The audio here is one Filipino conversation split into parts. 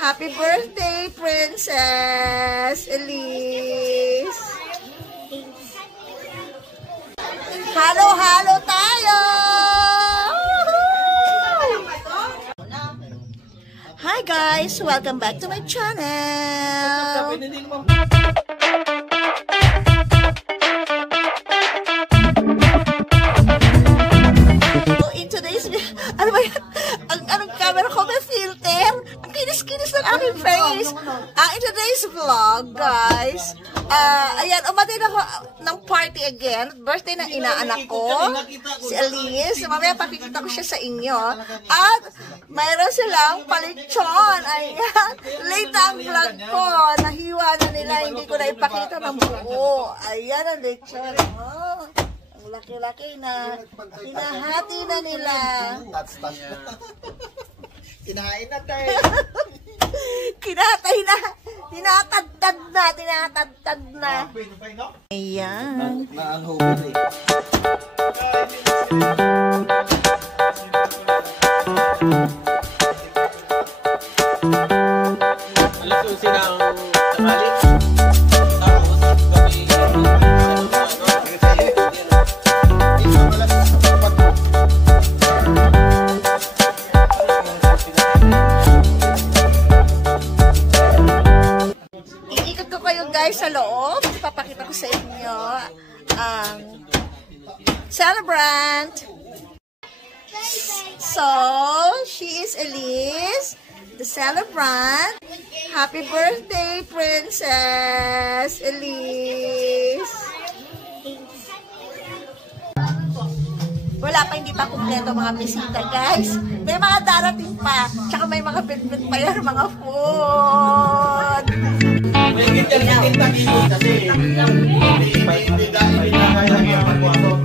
Happy birthday, Princess Elise! Halo-halo tayo! Hi guys! Welcome back to my channel! So in today's video, ano ba yan? Ang camera ko may filter. Ang kinis-kinis ng aking face. In today's vlog, guys, ayan, umatin ako ng party again. Birthday ng inaanak ko, si Elise. Mamaya pakikita ko siya sa inyo. At mayroon silang palitsyon. Ayan, late ang vlog ko. Nahiwa na nila, hindi ko na ipakita ng buo. Ayan ang lechon. Oh, ang laki-laki na. Hinahati na nila. Kinain na tayo. Tinatadtad na. Ayan. Sa loob, papakita ko sa inyo ang celebrant. So, she is Elise, the celebrant. Happy birthday, Princess Elise! Wala pa, hindi pa kumpleto mga bisita, guys. May mga darating pa. Tsaka may mga bit-bit pa yan, mga food. May kita kasi hindi kaya magwaso.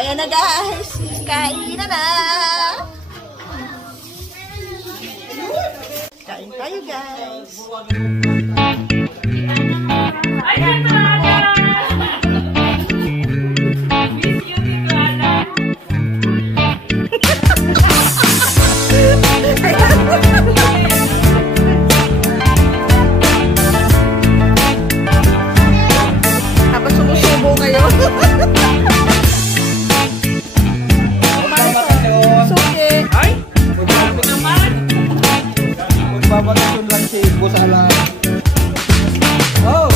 Ayan na guys, kain na na. Kain tayo guys. Habang sumusubo ngayon. Magbabagasyon lang si Boss Alan. Oh!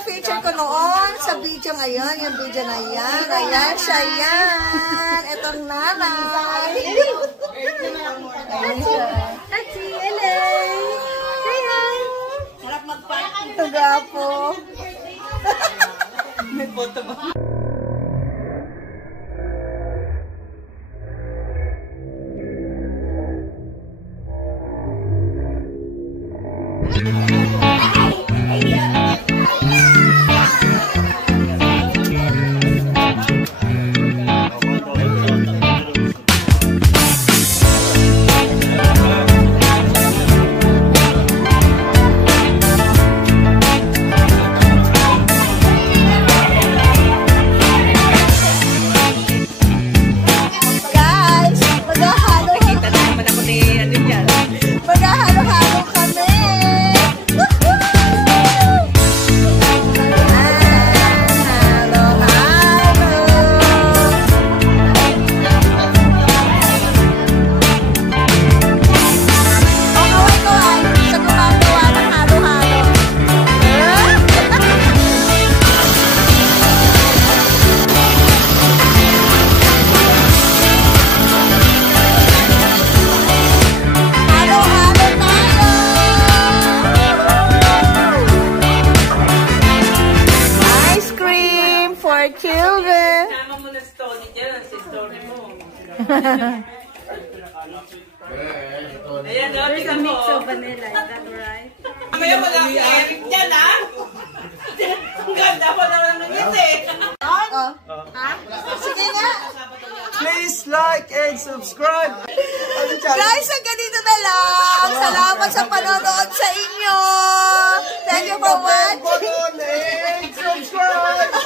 na-feature ko noon sa video ngayon. Yung video na yan. Ayan, siya yan. Itong nanay. Ati, hello! Say hi! Harap mag-party. Gapo. May photo ba? Children. Sama mo na story dyan, si story mo. Ayan, no, There's a mix of vanilla, is that right? Mamaya wala akong Eric dyan, ha? Ang ganda pa naman ng ngiti. Sige nga. Please like and subscribe. Guys, hanggang dito na lang. Salamat sa panonood sa inyo. Thank you for watching. Subscribe.